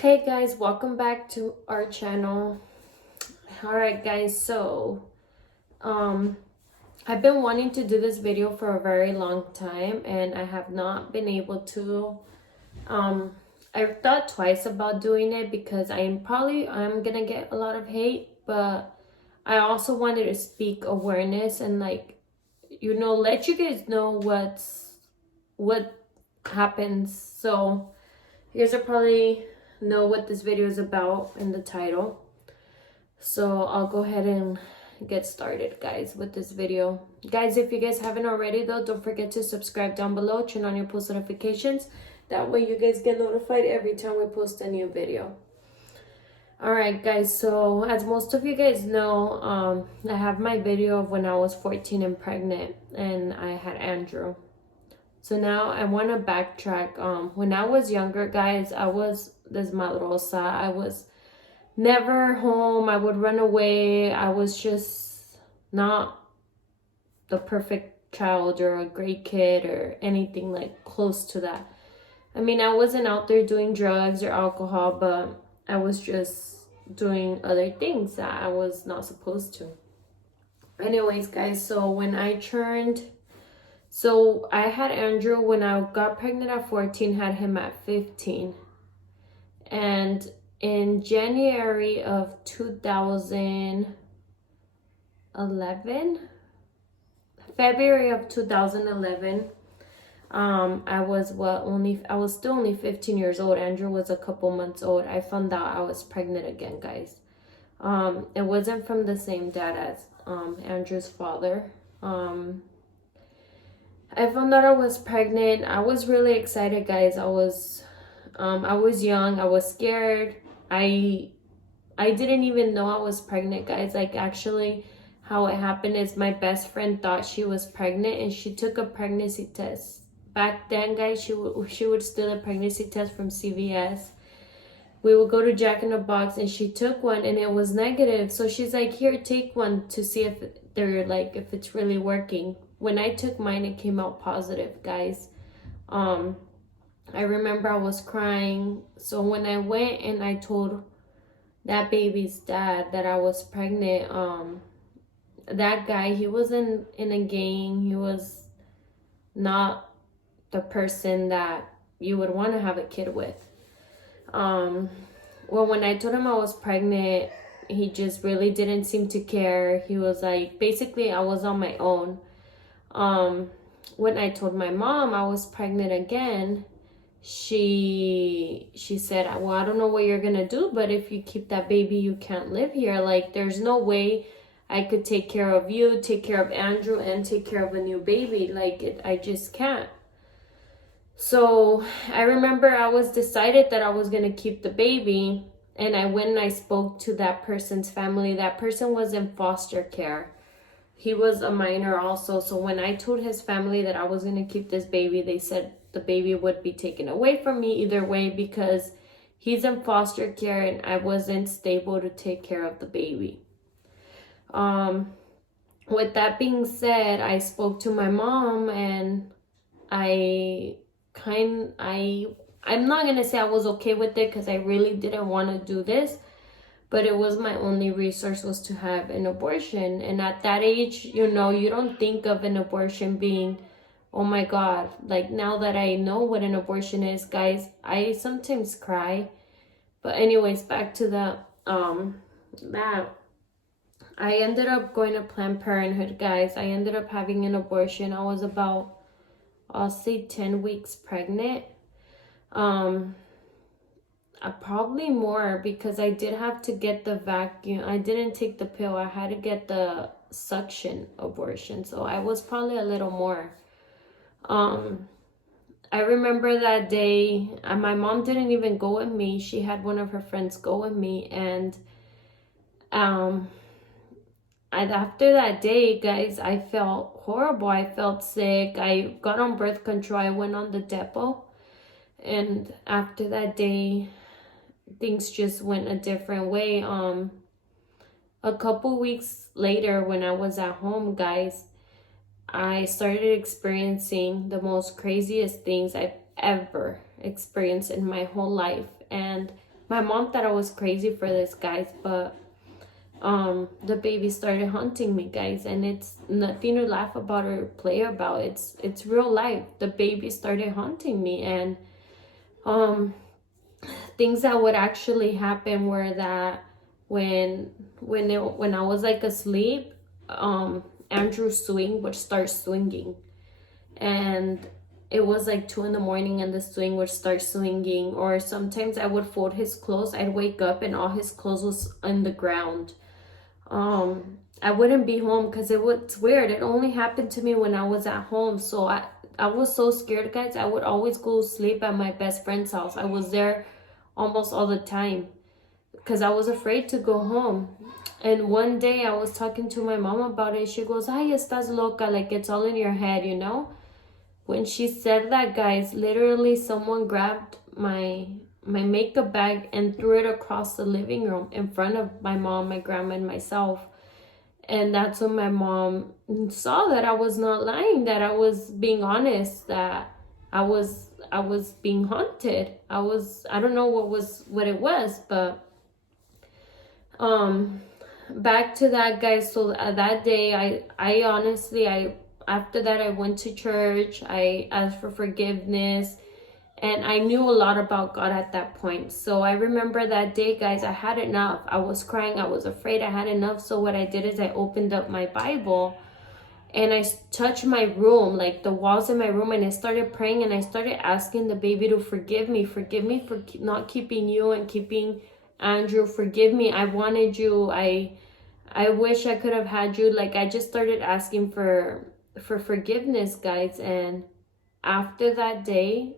Hey guys, welcome back to our channel. All right guys, so um I've been wanting to do this video for a very long time and I have not been able to. I thought twice about doing it because I'm gonna get a lot of hate, but I also wanted to speak awareness and let you guys know what happens. So here's probably know what this video is about in the title. So I'll go ahead and get started, guys, with this video. Guys, if you guys haven't already though, don't forget to subscribe down below, turn on your post notifications. That way you guys get notified every time we post a new video. All right guys, so as most of you guys know, I have my video of when I was 14 and pregnant and I had Andrew. So now I want to backtrack. When I was younger, guys, I was desmadrosa. I was never home. I would run away. I was just not the perfect child or a great kid or anything like close to that. I mean, I wasn't out there doing drugs or alcohol, but I was just doing other things that I was not supposed to. Anyways, guys, so I had Andrew when I got pregnant at 14, had him at 15. And in January of 2011, February of 2011, I was still only 15 years old. Andrew was a couple months old. I found out I was pregnant again, guys. It wasn't from the same dad as Andrew's father. I found out I was pregnant. I was really excited, guys. I was young. I was scared. I didn't even know I was pregnant, guys. Like, actually, how it happened is my best friend thought she was pregnant and she took a pregnancy test. Back then, guys, she would steal a pregnancy test from CVS. We would go to Jack in the Box and she took one and it was negative. So she's like, here, take one to see if if it's really working. When I took mine, it came out positive, guys. I remember I was crying. So when I went and I told that baby's dad that I was pregnant, that guy, he was in a gang. He was not the person that you would want to have a kid with. Well, when I told him I was pregnant, he just really didn't seem to care. He was like, basically, I was on my own. When I told my mom I was pregnant again, she said, well, I don't know what you're gonna do, but if you keep that baby, you can't live here. Like, there's no way I could take care of you, take care of Andrew, and take care of a new baby. I just can't. So I remember I was decided that I was gonna keep the baby, and I went and I spoke to that person's family. That person was in foster care. He was a minor also. So when I told his family that I was going to keep this baby, they said the baby would be taken away from me either way because he's in foster care and I wasn't stable to take care of the baby. With that being said, I spoke to my mom and I'm not going to say I was okay with it because I really didn't want to do this. But it was my only resource was to have an abortion. And at that age, you don't think of an abortion being, oh my God. Like, now that I know what an abortion is, guys, I sometimes cry. But anyways, back to that I ended up going to Planned Parenthood, guys. I ended up having an abortion. I was about, I'll say 10 weeks pregnant. Probably more because I did have to get the vacuum. I didn't take the pill. I had to get the suction abortion. So I was probably a little more. I remember that day, my mom didn't even go with me. She had one of her friends go with me. And after that day, guys, I felt horrible. I felt sick. I got on birth control. I went on the depot. And after that day, things just went a different way. A couple weeks later, when I was at home, guys, I started experiencing the most craziest things I've ever experienced in my whole life. And My mom thought I was crazy for this, guys, but the baby started haunting me, guys, and it's nothing to laugh about or play about. It's real life. The baby started haunting me, and things that would actually happen were that when I was like asleep, Andrew's swing would start swinging, and it was like 2 in the morning and the swing would start swinging. Or sometimes I would fold his clothes, I'd wake up and all his clothes was on the ground. I wouldn't be home because it's weird. It only happened to me when I was at home. So I was so scared, guys. I would always go sleep at my best friend's house. I was there almost all the time because I was afraid to go home. And one day I was talking to my mom about it. She goes, "Ay, estás loca," like it's all in your head, you know? When she said that, guys, literally someone grabbed my makeup bag and threw it across the living room in front of my mom, my grandma, and myself. And that's when my mom saw that I was not lying, that I was being honest, that I was being haunted. I don't know what it was, but back to that, guys. So that day, I honestly, after that, I went to church. I asked for forgiveness, and I knew a lot about God at that point. So I remember that day, guys, I had enough. I was crying. I was afraid. I had enough. So what I did is I opened up my Bible and I touched my room, like the walls in my room, and I started praying, and I started asking the baby to forgive me for not keeping you and keeping Andrew. Forgive me. I wanted you. I wish I could have had you. Like, I just started asking for forgiveness, guys. And after that day,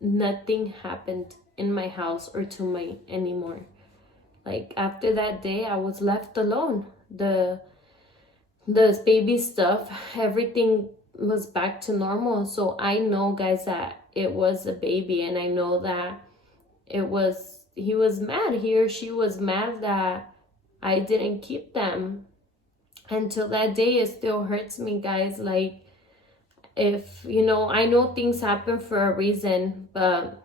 nothing happened in my house or to me anymore. Like, after that day, I was left alone. The baby stuff, everything was back to normal. So I know, guys, that it was a baby, and I know that he was mad. He or she was mad that I didn't keep them. Until that day, it still hurts me, guys. Like, if, you know, I know things happen for a reason, but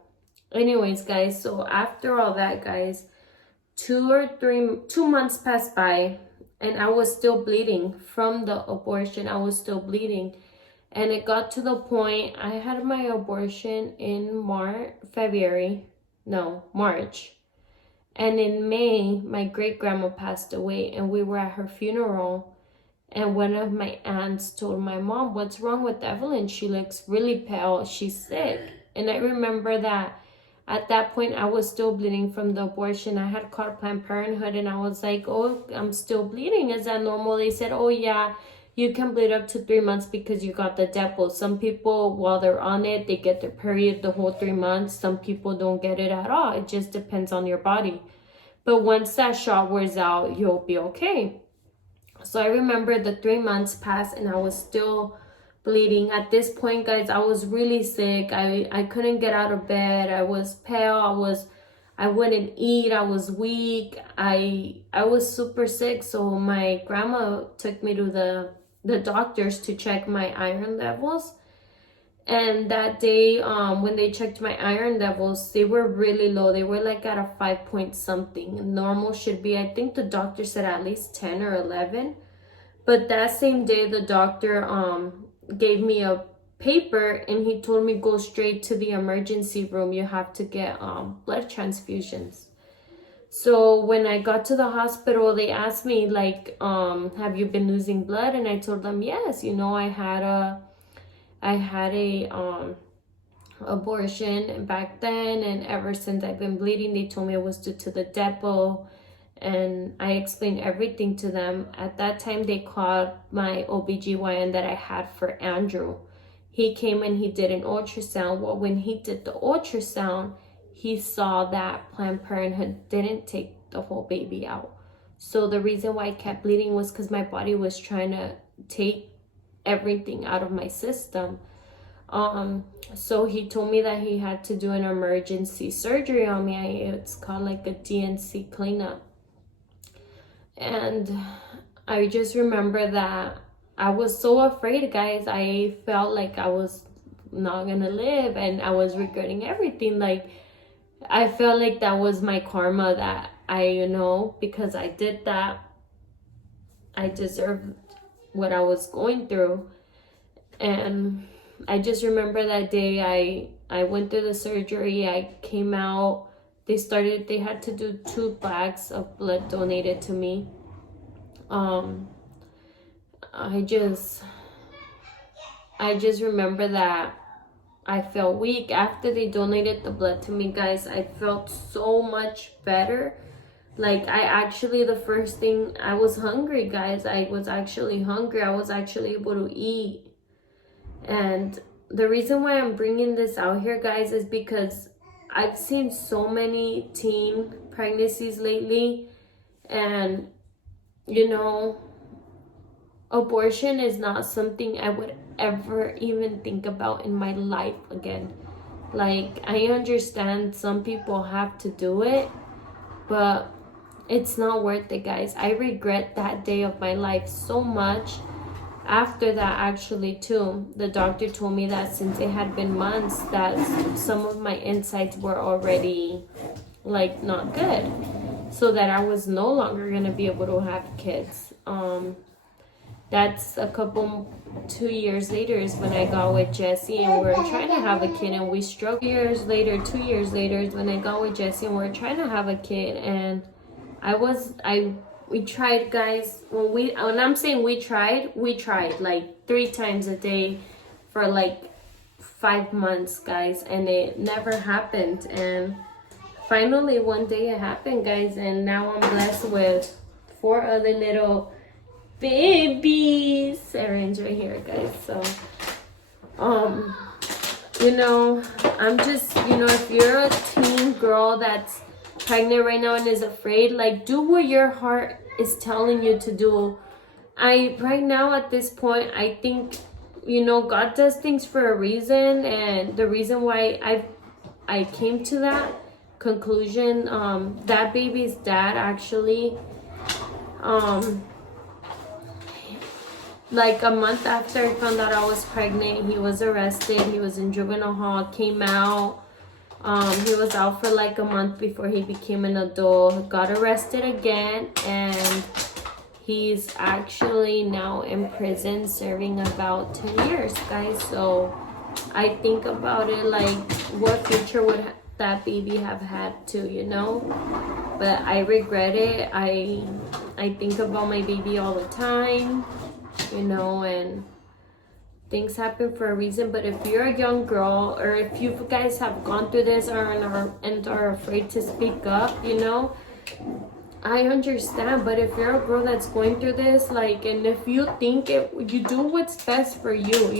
anyways, guys, so after all that, guys, 2 months passed by, and I was still bleeding from the abortion. I was still bleeding, and it got to the point, I had my abortion in March, and in May, my great grandma passed away, and we were at her funeral. And one of my aunts told my mom, "What's wrong with Evelyn? She looks really pale. She's sick." And I remember that at that point, I was still bleeding from the abortion. I had called Planned Parenthood, and I was like, "Oh, I'm still bleeding. Is that normal?" They said, "Oh, yeah, you can bleed up to 3 months because you got the depot." Some people, while they're on it, they get their period the whole 3 months. Some people don't get it at all. It just depends on your body. But once that shot wears out, you'll be okay. So I remember the 3 months passed, and I was still bleeding. At this point, guys, I was really sick. I couldn't get out of bed. I was pale. I wouldn't eat. I was weak. I was super sick. So my grandma took me to the doctors to check my iron levels. And that day, when they checked my iron levels, they were really low. They were like at a 5 point something. Normal should be, I think the doctor said at least 10 or 11. But that same day, the doctor gave me a paper, and he told me go straight to the emergency room. You have to get blood transfusions. So when I got to the hospital, they asked me, like, have you been losing blood? And I told them, yes, you know, I had a abortion back then, and ever since I've been bleeding. They told me it was due to the depot, and I explained everything to them. At that time, they called my OBGYN that I had for Andrew. He came and he did an ultrasound. Well, when he did the ultrasound, he saw that Planned Parenthood didn't take the whole baby out. So the reason why I kept bleeding was because my body was trying to take everything out of my system. So he told me that he had to do an emergency surgery on me. It's called like a DNC cleanup. And I just remember that I was so afraid, guys. I felt like I was not gonna live, and I was regretting everything. Like, I felt like that was my karma, that because I did that, I deserved what I was going through. And I just remember that day I went through the surgery. I came out. They had to do 2 bags of blood donated to me. I just remember that I felt weak after they donated the blood to me, guys. I felt so much better. Like, the first thing, I was hungry, guys. I was actually hungry. I was actually able to eat. And the reason why I'm bringing this out here, guys, is because I've seen so many teen pregnancies lately. And, abortion is not something I would ever even think about in my life again. Like, I understand some people have to do it, but it's not worth it, guys. I regret that day of my life so much. After that, actually, too, the doctor told me that since it had been months, that some of my insides were already, like, not good. So that I was no longer going to be able to have kids. That's 2 years later is when I got with Jesse, and we were trying to have a kid, and we struggled. 2 years later is when I got with Jesse, and we were trying to have a kid. And we tried, guys. When I'm saying we tried like 3 times a day for like 5 months, guys, and it never happened. And finally one day it happened, guys, and now I'm blessed with 4 other little babies. Aaron's right here, guys. So I'm just, if you're a teen girl that's pregnant right now and is afraid, like, do what your heart is telling you to do. Right now at this point, I think, God does things for a reason, and the reason why I came to that conclusion, that baby's dad actually, like a month after I found out I was pregnant, he was arrested. He was in juvenile hall, came out. He was out for like a month before he became an adult, got arrested again, and he's actually now in prison serving about 10 years, guys. So I think about it like, what future would that baby have had too, But I regret it. I think about my baby all the time, and things happen for a reason. But if you're a young girl, or if you guys have gone through this and are afraid to speak up, I understand. But if you're a girl that's going through this, like, and if you think you do what's best for you,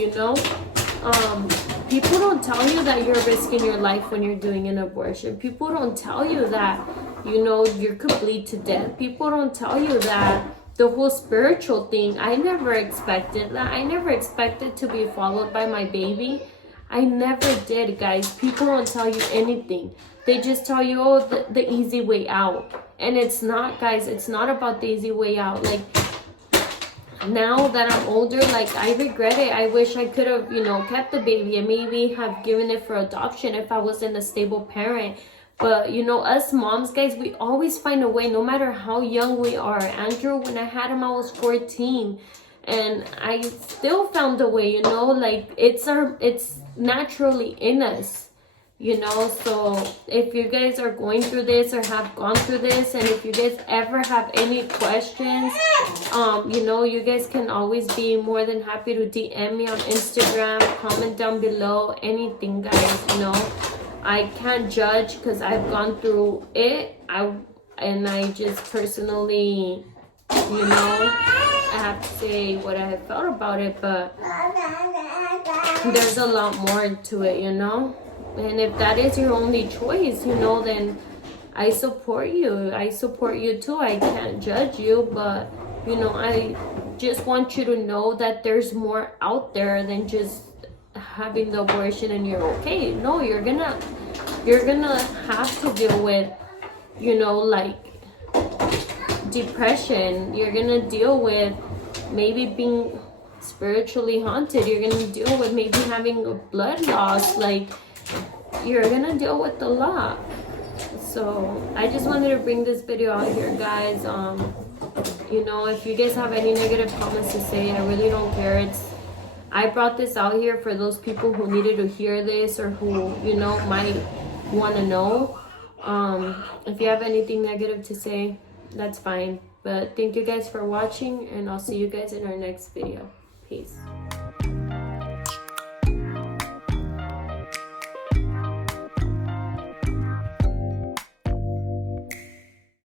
people don't tell you that you're risking your life when you're doing an abortion. People don't tell you that, you could bleed to death. People don't tell you that the whole spiritual thing. I never expected that. I never expected to be followed by my baby. I never did, guys. People don't tell you anything. They just tell you, the easy way out. And it's not, guys. It's not about the easy way out. Like, now that I'm older, like, I regret it. I wish I could have, kept the baby and maybe have given it for adoption if I wasn't a stable parent. But, us moms, guys, we always find a way, no matter how young we are. Andrew, when I had him, I was 14. And I still found a way, like, it's naturally in us, So if you guys are going through this or have gone through this, and if you guys ever have any questions, you guys can always be more than happy to DM me on Instagram, comment down below, anything, guys, I can't judge because I've gone through it. I just personally, I have to say what I have felt about it, but there's a lot more to it, And if that is your only choice, then I support you. I support you too. I can't judge you, but, I just want you to know that there's more out there than just having the abortion and you're okay. No, you're gonna have to deal with, like, depression. You're gonna deal with maybe being spiritually haunted. You're gonna deal with maybe having a blood loss. Like, you're gonna deal with the law. So I just wanted to bring this video out here, guys. You know, if you guys have any negative comments to say, I really don't care. I brought this out here for those people who needed to hear this, or who, you know, might want to know. If you have anything negative to say, that's fine. But thank you guys for watching, and I'll see you guys in our next video. Peace.